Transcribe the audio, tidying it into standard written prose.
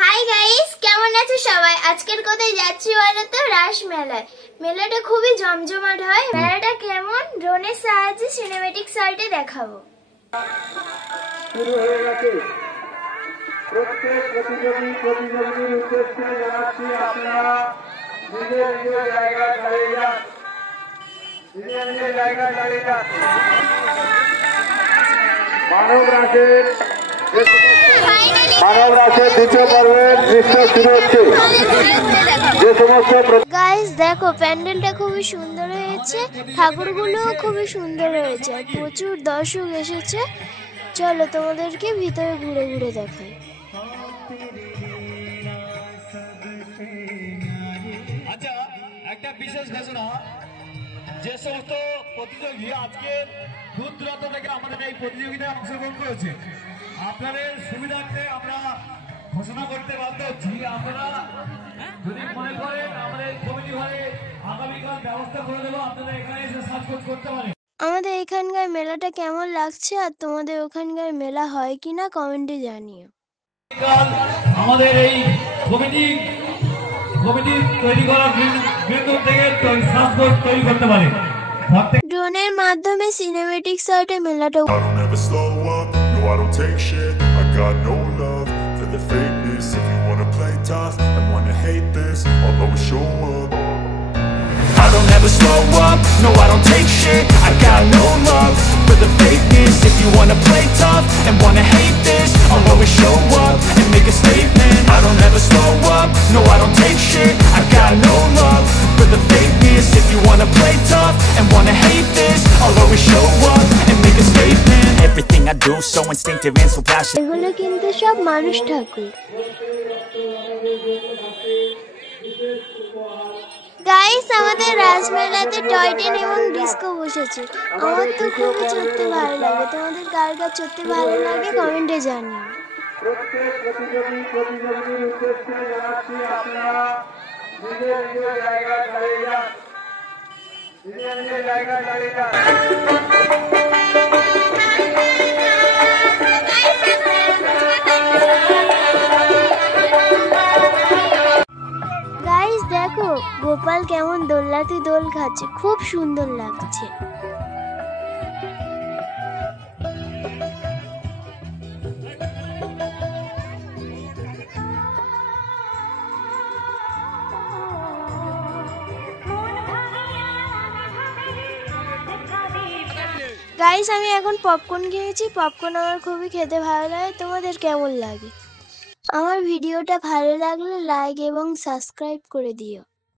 Hi guys, কেমন আছো সবাই? আজকের কোথায় যাচ্ছি বলো তো? রাস মেলায়। মেলাটা খুবই জমজমাট হয়। মেলাটা কেমন ড্রোনের সাহায্যে সিনেমেটিক শটে দেখাবো। শুরু হয়ে গেছে। প্রত্যেক প্রতিযোগীর উদ্দেশ্যে জানাচ্ছি আপনারা নিজের নিজের জায়গায় দাঁড়িয়ে যান। নিজের নিজের জায়গায় দাঁড়িয়ে যান। মানব রাসের দ্বিতীয় পর্বের দৃশ্য শুরু হচ্ছে। যে সমস্ত গাইস দেখো, প্যান্ডেলটা খুবই সুন্দর হয়েছে, ঠাকুরগুলোও খুবই সুন্দর হয়েছে, আর প্রচুর দর্শক এসেছে। চলো তোমাদেরকে ভিতরে ঘুরে ঘুরে দেখাই। আচ্ছা, একটা বিশেষ ঘোষণা, যে সমস্ত প্রতিযোগী আজকে দূর দূরান্ত থেকে আমাদের এই প্রতিযোগিতায় অংশগ্রহণ করেছে, আপনাদের সুবিধার্থে আমরা ঘোষণা করতে বাধ্য হচ্ছি। আপনারা যদি মনে করেন আমাদের কমিটি হলে আগামীকাল ব্যবস্থা করে দেবো, আপনারা এখানে এসে সাজগোজ করতে পারেন। আমাদের এখানকার মেলাটা কেমন লাগছে আর তোমাদের ওখানকার মেলা হয় কিনা কমেন্টে জানিও। আমাদের এই কমিটি তৈরি করা বৃন্দ থেকে সাজগোজ তৈরি করতে পারে। ড্রোনের মাধ্যমে সিনেমেটিক শটে মেলাটা। I don't ever slow up, no I don't take shit. I got no love for the fakeness. If you wanna play tough and wanna hate this, I'll always show up. I don't ever slow up, no I don't take shit. I got no love for the fakeness. If you wanna play tough and wanna hate this, I'll always show up and make a statement. I don't ever slow up, no I don't take shit. I got no love for the fakeness. If you wanna play tough and wanna hate this, I'll always show up and make a statement. Everything I do so instinctive and so passionate. এগুলো কিন্তু সব মানুষ ঠাকুর। Guys, আমাদের রাজমেলাতে toy train এবং disco বসেছে। আমার তো খুবই চড়তে ভালো লাগে। তোমাদের কার কার চড়তে ভালো লাগে কমেন্টে জানিও। প্রত্যেক প্রতিযোগীর উদ্দেশ্যে জানাচ্ছি আপনারা নিজের নিজের জায়গায় দাঁড়িয়ে যান। নিজের নিজের জায়গায় দাঁড়িয়ে যান। গাইস দেখো, গোপাল কেমন দোলনাতে দোল খাচ্ছে, খুব সুন্দর লাগছে। গাইস, আমি এখন পপকর্ন খেয়েছি। পপকর্ন আমার খুবই খেতে ভালো লাগে। তোমাদের কেমন লাগে? আমার ভিডিওটা ভালো লাগলে লাইক এবং সাবস্ক্রাইব করে দিও।